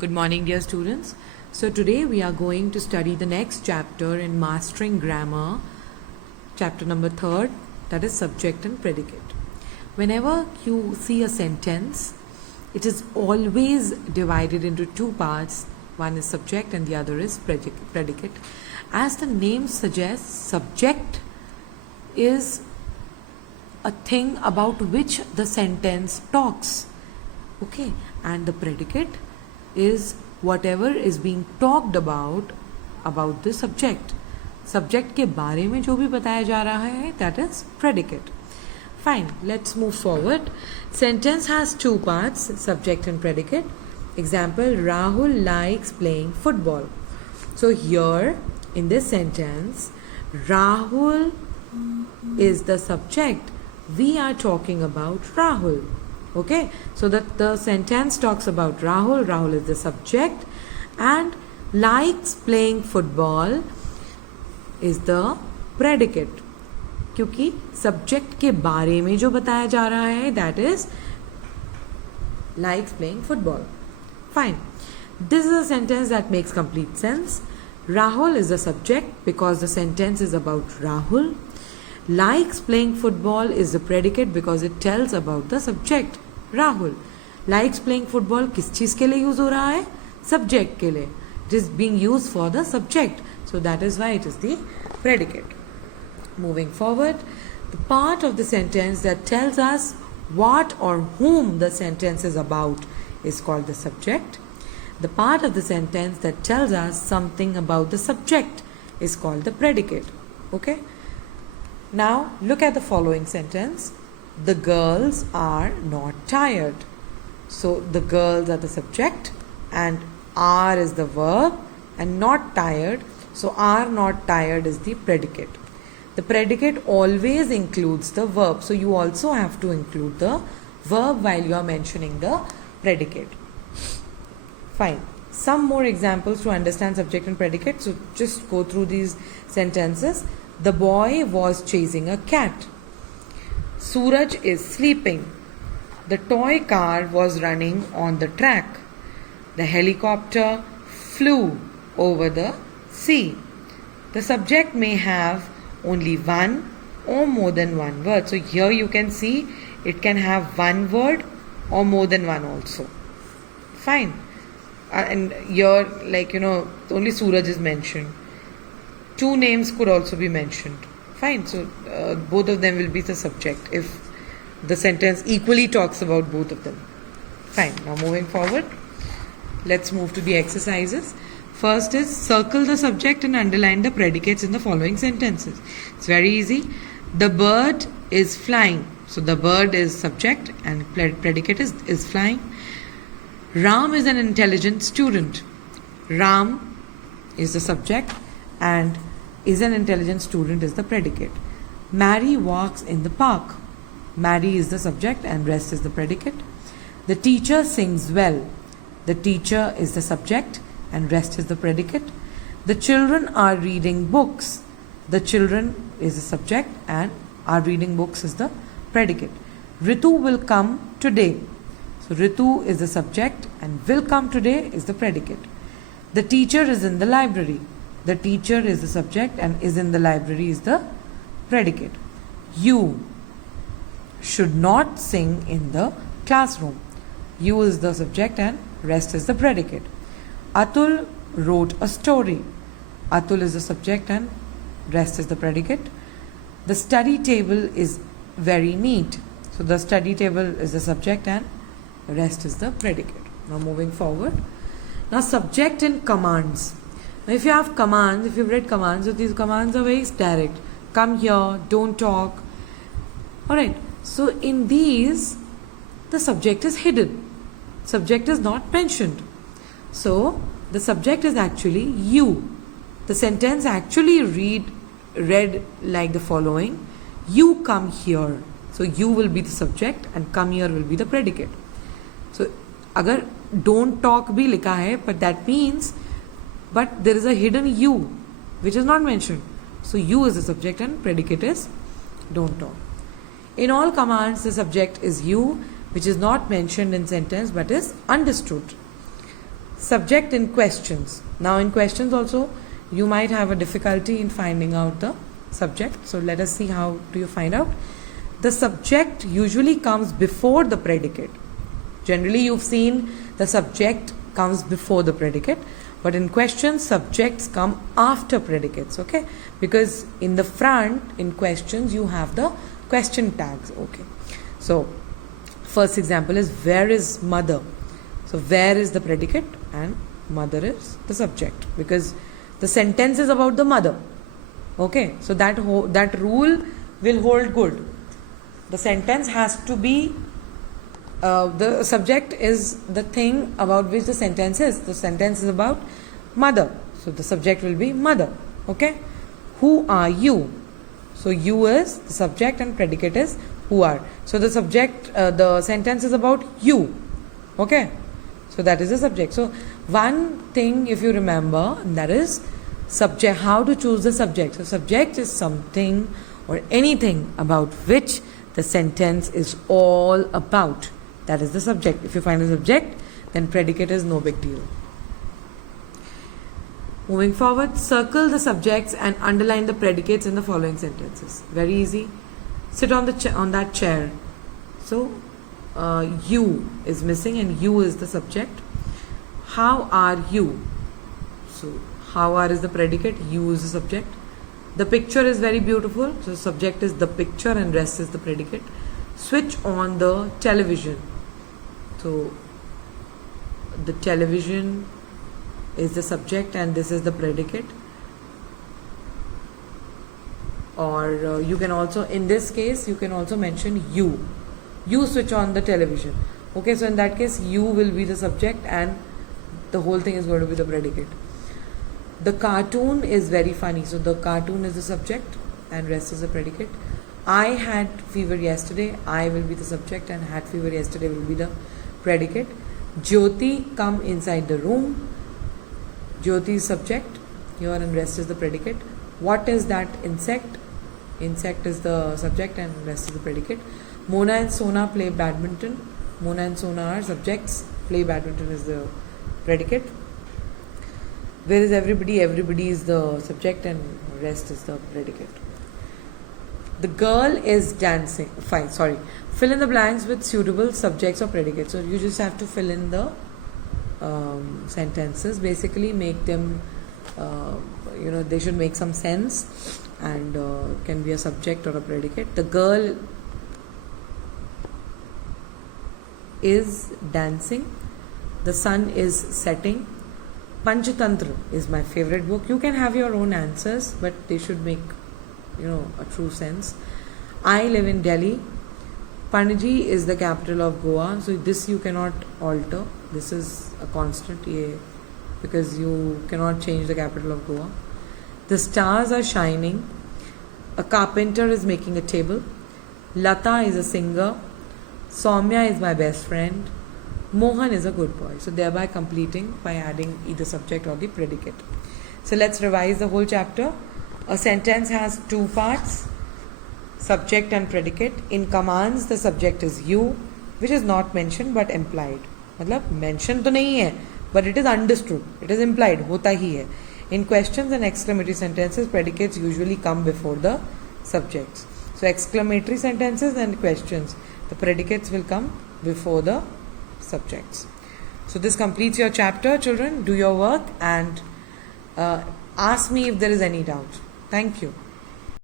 Good morning, dear students. So today we are going to study the next chapter in Mastering Grammar, chapter number 3, that is subject and predicate. Whenever you see a sentence, it is always divided into two parts. One is subject and the other is predicate. As the name suggests, subject is a thing about which the sentence talks. Okay, and the predicate is whatever is being talked about the subject. Subject के बारे में जो भी बताया जा रहा है, that is predicate. Fine, let's move forward. Sentence has two parts, subject and predicate. Example, Rahul likes playing football. So here in this sentence, Rahul is the subject. We are talking about Rahul. Okay, so that the sentence talks about Rahul. Rahul is the subject, and likes playing football is the predicate. क्योंकि subject के बारे में जो बताया जा रहा है, that is likes playing football. Fine. This is a sentence that makes complete sense. Rahul is the subject because the sentence is about Rahul. Likes playing football is the predicate because it tells about the subject, Rahul. Likes playing football किस चीज़ के लिए use हो रहा है? Subject के लिए. It is being used for the subject. So that is why it is the predicate. Moving forward, the part of the sentence that tells us what or whom the sentence is about is called the subject. The part of the sentence that tells us something about the subject is called the predicate. Okay? Now, look at the following sentence. The girls are not tired. So, the girls are the subject and are is the verb and not tired. So, are not tired is the predicate. The predicate always includes the verb. So, you also have to include the verb while you are mentioning the predicate. Fine. Some more examples to understand subject and predicate. So, just go through these sentences. The boy was chasing a cat. Suraj is sleeping. The toy car was running on the track. The helicopter flew over the sea. The subject may have only one or more than one word. So here you can see it can have one word or more than one also. Fine. And here, only Suraj is mentioned. Two names could also be mentioned. Fine. So both of them will be the subject if the sentence equally talks about both of them. Fine. Now moving forward, let's move to the exercises. First is circle the subject and underline the predicates in the following sentences. It's very easy. The bird is flying. So the bird is subject and predicate is flying. Ram is an intelligent student. Ram is the subject and is an intelligent student is the predicate. Mary walks in the park. Mary is the subject and rest is the predicate. The teacher sings well. The teacher is the subject and rest is the predicate. The children are reading books. The children is the subject and are reading books is the predicate. Ritu will come today. So Ritu is the subject and will come today is the predicate. The teacher is in the library. The teacher is the subject and is in the library is the predicate. You should not sing in the classroom. You is the subject and rest is the predicate. Atul wrote a story. Atul is the subject and rest is the predicate. The study table is very neat. So the study table is the subject and rest is the predicate. Now moving forward. Now subject and commands. Now if you have commands, if you've read commands, so these commands are very direct. Come here, don't talk. Alright, so in these, the subject is hidden. Subject is not mentioned. So the subject is actually you. The sentence actually read like the following. You come here. So you will be the subject and come here will be the predicate. So agar don't talk bhi likha hai, but that means but there is a hidden you which is not mentioned. So you is the subject and predicate is don't talk. In all commands, the subject is you, which is not mentioned in sentence but is understood. Subject in questions. Now in questions also you might have a difficulty in finding out the subject. So let us see how do you find out. The subject usually comes before the predicate. Generally you've seen the subject comes before the predicate, but in questions subjects come after predicates, okay? Because in the front in questions you have the question tags, okay? So first example is where is mother? So where is the predicate and mother is the subject, because the sentence is about the mother, okay? So that rule will hold good. The sentence has to be the subject is the thing about which the sentence is. The sentence is about mother, so the subject will be mother, okay? Who are you? So you is the subject and predicate is who are. So the subject, the sentence is about you, okay? So that is the subject. So one thing if you remember, that is subject, how to choose the subject. So subject is something or anything about which the sentence is all about. That is the subject. If you find a subject, then predicate is no big deal. Moving forward, circle the subjects and underline the predicates in the following sentences. Very easy. Sit on the on that chair. So you is missing and you is the subject. How are you? So how are is the predicate, you is the subject. The picture is very beautiful. So subject is the picture and rest is the predicate. Switch on the television. So the television is the subject and this is the predicate. Or you can also, in this case, you can also mention you. You switch on the television. Okay, so in that case, you will be the subject and the whole thing is going to be the predicate. The cartoon is very funny. So the cartoon is the subject and rest is the predicate. I had fever yesterday. I will be the subject and had fever yesterday will be the predicate. Jyoti come inside the room. Jyoti is subject here and rest is the predicate. What is that insect? Insect is the subject and rest is the predicate. Mona and Sona play badminton. Mona and Sona are subjects. Play badminton is the predicate. Where is everybody? Everybody is the subject and rest is the predicate. The girl is dancing. Fine, sorry. Fill in the blanks with suitable subjects or predicates. So you just have to fill in the sentences. Basically make them, they should make some sense and can be a subject or a predicate. The girl is dancing. The sun is setting. Panchatantra is my favorite book. You can have your own answers, but they should make, a true sense. I live in Delhi. Panaji is the capital of Goa. So this you cannot alter. This is a constant, because you cannot change the capital of Goa. The stars are shining. A carpenter is making a table. Lata is a singer. Soumya is my best friend. Mohan is a good boy. So thereby completing by adding either subject or the predicate. So let's revise the whole chapter. A sentence has two parts, subject and predicate. In commands, the subject is you, which is not mentioned but implied. मतलब mentioned तो नहीं है, but it is understood. It is implied. होता ही है. In questions and exclamatory sentences, predicates usually come before the subjects. So exclamatory sentences and questions, the predicates will come before the subjects. So this completes your chapter, children. Do your work and ask me if there is any doubt. Thank you.